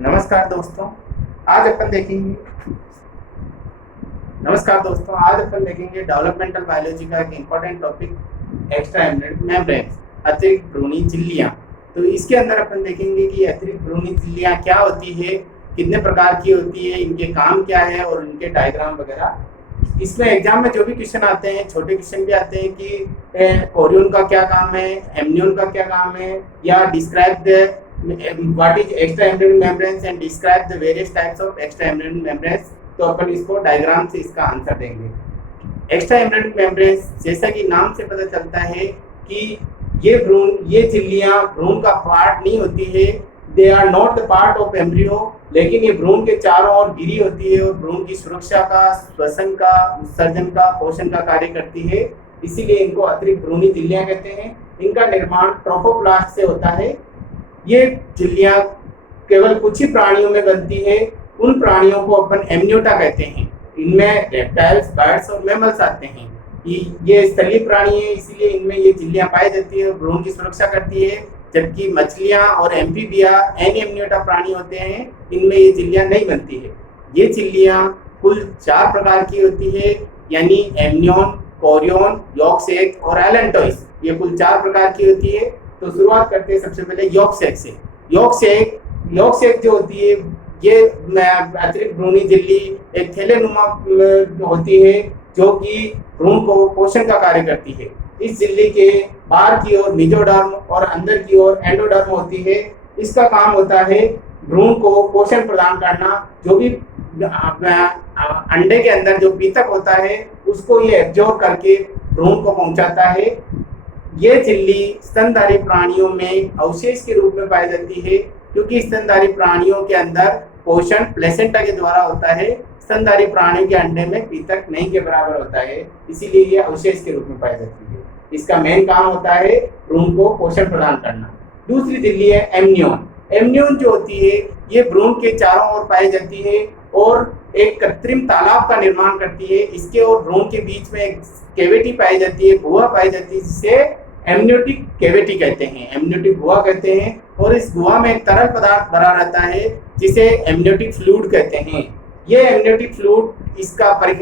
नमस्कार दोस्तों। आज अपन देखेंगे नमस्कार दोस्तों, आज अपन देखेंगे डेवलपमेंटल बायोलॉजी का एक important topic extra embryonic membranes, अतिरिक्त भ्रूणी झिल्लियाँ। तो इसके अंदर अपन देखेंगे कि अतिरिक्त भ्रूणी झिल्लियाँ क्या होती है, कितने प्रकार की होती है, इनके काम क्या है और इनके डायग्राम वगैरह। इसमें एग्जाम में जो भी क्वेश्चन आते हैं, छोटे क्वेश्चन भी आते हैं कि कोरियन का क्या काम है, एमनियन का क्या काम है, या describe the what is extra embryonic membranes and describe the various types of extra embryonic membranes। तो अपन इसको डायग्राम से इसका आंसर देंगे। एक्स्ट्रा एम्ब्रियोनिक मेम्ब्रेन्स, जैसा कि नाम से पता चलता है कि ये झिल्लियां भ्रूण का पार्ट नहीं होती है, they are not the part of embryo, लेकिन ये भ्रूण के चारों ओर घिरी होती है और भ्रूण की सुरक्षा का, श्वसन का, उत्सर्जन का, पोषण का कार्य करती है। इसीलिए इनको अतिरिक्त भ्रूणी झिल्लियां कहते हैं। इनका निर्माण ट्रोफोप्लास्ट से होता है। ये झिल्लियां केवल कुछ ही प्राणियों में बनती है। उन प्राणियों को अपन एम्नियोटा कहते हैं। इनमें रेप्टाइल्स, बर्ड्स और मैमल्स आते हैं। ये स्थलीय प्राणी है, इसीलिए इनमें ये झिल्लियां पाई जाती है और भ्रूण की सुरक्षा करती है। जबकि मछलियां और एम्फीबिया एनिम्नियोटा प्राणी होते हैं, इनमें ये झिल्लियां नहीं बनती है। ये झिल्लियां कुल 4 प्रकार की होती है, यानी एमनियन, कोरियन, यॉर्क सैक और एलेंटोइस। ये कुल 4 प्रकार की होती है। तो शुरुआत करते हैं सबसे पहले यॉर्क सैक से। यॉर्क सैक जो होती है, ये अतिरिक्त भ्रूणी झिल्ली एक थैलेनुमा होती है, जो कि भ्रूण को पोषण का कार्य करती है। इस झिल्ली के बाहर की ओर मेसोडर्म और अंदर की ओर एंडोडर्म होती है। इसका काम होता है भ्रूण को पोषण प्रदान करना। जो भी अंडे के अंदर जो पीतक होता है, उसको ये एब्जॉर्ब करके भ्रूण को पहुंचाता है। ये झिल्ली स्तनधारी प्राणियों में अवशेष के रूप में पाई जाती है, क्योंकि स्तनधारी प्राणियों के अंदर पोषण प्लेसेंटा के द्वारा होता है। स्तनधारी प्राणियों के अंडे में पीतक नहीं के बराबर होता है, इसीलिए ये अवशेष के रूप में पाई जाती है। इसका मेन काम होता है भ्रूण को पोषण प्रदान करना। दूसरी झिल्ली है एमनियन। एमनियन जो होती है, ये भ्रूण के चारों ओर पाई जाती है और एक कृत्रिम तालाब का निर्माण करती है। इसके और भ्रूण के बीच में एक कैविटी पाई जाती है, गुहा पाई जाती है, जिसे एमनियोटिक कैविटी कहते हैं, एमनियोटिक गुहा कहते हैं। और इस गुहा में एक तरल पदार्थ भरा रहता है, जिसे एमनियोटिक फ्लूइड कहते हैं। ये एमनियोटिक फ्लूइड, इसका अपन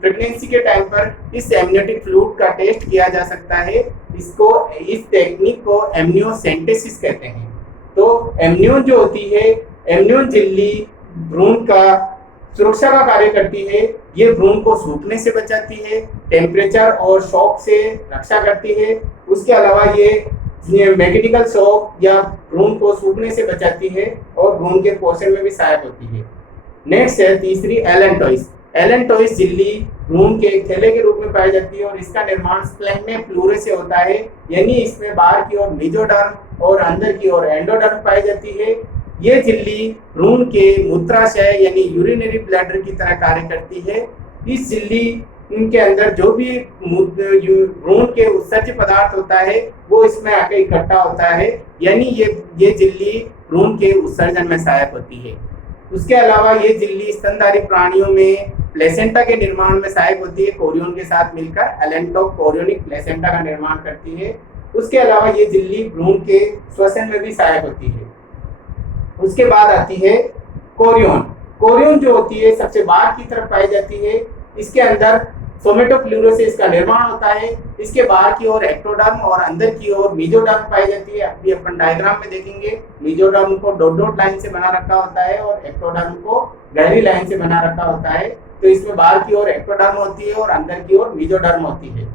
प्रेगनेंसी के टाइम पर इस एमनियोटिक फ्लूइड का टेस्ट किया जा सकता है। इस टेक्निक को एमनियोसेंटेसिस कहते हैं। तो एमनियन जो होती है, एमनियन झिल्ली भ्रूण का सुरक्षा का कार्य करती है। ये भ्रूण को सूखने से बचाती है, टेम्परेचर और शॉक से रक्षा करती है। उसके अलावा ये मैकेनिकल शॉक या भ्रूण को सूखने से बचाती है और भ्रूण के पोषण में भी सहायक होती है। नेक्स्ट है तीसरी एलेंटोइस। एलेंटोइस झिल्ली भ्रूण के एक थैले के रूप में पाई जाती है और इसका निर्माण स्प्लेग्मा प्लूरे से होता है, यानी इसमें बाहर की ओर मेसोडर्म और अंदर की ओर एंडोडर्म पाई जाती है। ये झिल्ली भ्रूण के मूत्राशय यानी यूरिनरी ब्लैडर की तरह कार्य करती है। इस झिल्ली के अंदर जो भी भ्रूण के उत्सर्ज्य पदार्थ होता है, वो इसमें आके इकट्ठा होता है, यानी ये झिल्ली भ्रूण के उत्सर्जन में सहायक होती है। उसके अलावा ये झिल्ली स्तनधारी प्राणियों में प्लेसेंटा के निर्माण में सहायक होती है। कोरियन के साथ मिलकर एलेंटोकोरियोनिक प्लेसेंटा का निर्माण करती है। उसके अलावा ये झिल्ली भ्रूण के श्वसन में भी सहायक होती है। उसके बाद आती है कोरियन। कोरियन जो होती है, सबसे बाहर की तरफ पाई जाती है। इसके अंदर सोमेटोप्लूरा से इसका निर्माण होता है। इसके बाहर की ओर एक्टोडर्म और अंदर की ओर मेसोडर्म पाई जाती है। अभी अपन डायग्राम में देखेंगे, mesoderm co dot dot line से बना रखा होता है और एक्टोडर्म को गहरी लाइन से बना रखा होता है। तो इसमें बाहर की ओर एक्टोडर्म होती है और अंदर की ओर मेसोडर्म होती है।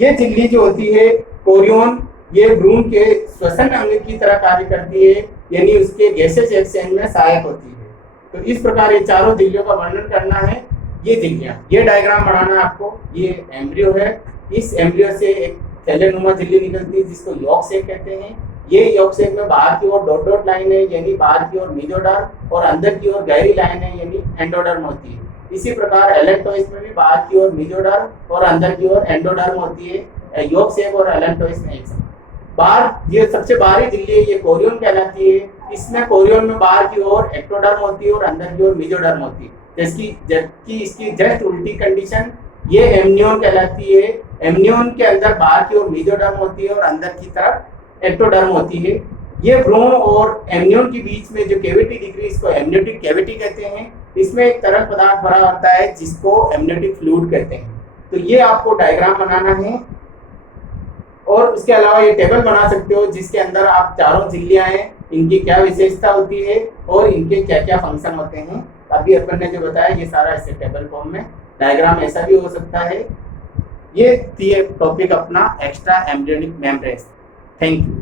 ये झिल्ली जो होती है कोरियन, ये भ्रूण के श्वसन अंग की तरह कार्य करती है, यानी उसके गैसेज एक्सचेंज में सहायक होती है। तो इस प्रकार ये चारों झिल्लियों का वर्णन करना है। ये झिल्लियां, ये डायग्राम बनाना है आपको। ये एम्ब्रियो है। इस एम्ब्रियो से एक थैलेनुमा झिल्ली निकलती है, जिसको यॉर्क सैक कहते हैं। ये यॉर्क सैक में बाहर की ओर डॉट डॉट लाइन है, यानी बाहर की ओर मेसोडर्म और अंदर की ओर गहरी लाइन है, यानी एंडोडर्म होती है। इसी प्रकार एलेंटोइस में भी बाहर की ओर मेसोडर्म और अंदर की ओर एंडोडर्म होती है। यॉर्क सैक और एलेंटोइस में एक बाहर ये सबसे बाहरी झिल्ली है, ये कोरियन कहलाती है। इसमें कोरियन में बाहर की ओर एक्टोडर्म होती है और अंदर की ओर मेसोडर्म होती है। जबकि इसकी जस्ट उल्टी कंडीशन ये एमनियन कहलाती है। एमनियन के अंदर बाहर की ओर मेसोडर्म होती है और अंदर की तरफ एक्टोडर्म होती है। ये भ्रूण और एमनियन के बीच में जो कैविटी दिख रही है इसको एमनियोटिक कैविटी कहते हैं। इसमें एक तरल पदार्थ भरा होता है जिसको एमनियोटिक फ्लूइड कहते हैं। तो ये आपको डायग्राम बनाना है और उसके अलावा ये टेबल बना सकते हो जिसके अंदर आप चारों झिल्लियां हैं, इनकी क्या विशेषता होती है और इनके क्या क्या फंक्शन होते हैं। अभी अपन ने जो बताया ये सारा ऐसे टेबल फॉर्म में, डायग्राम ऐसा भी हो सकता है। ये टॉपिक अपना extra embryonic membrane. Thank you.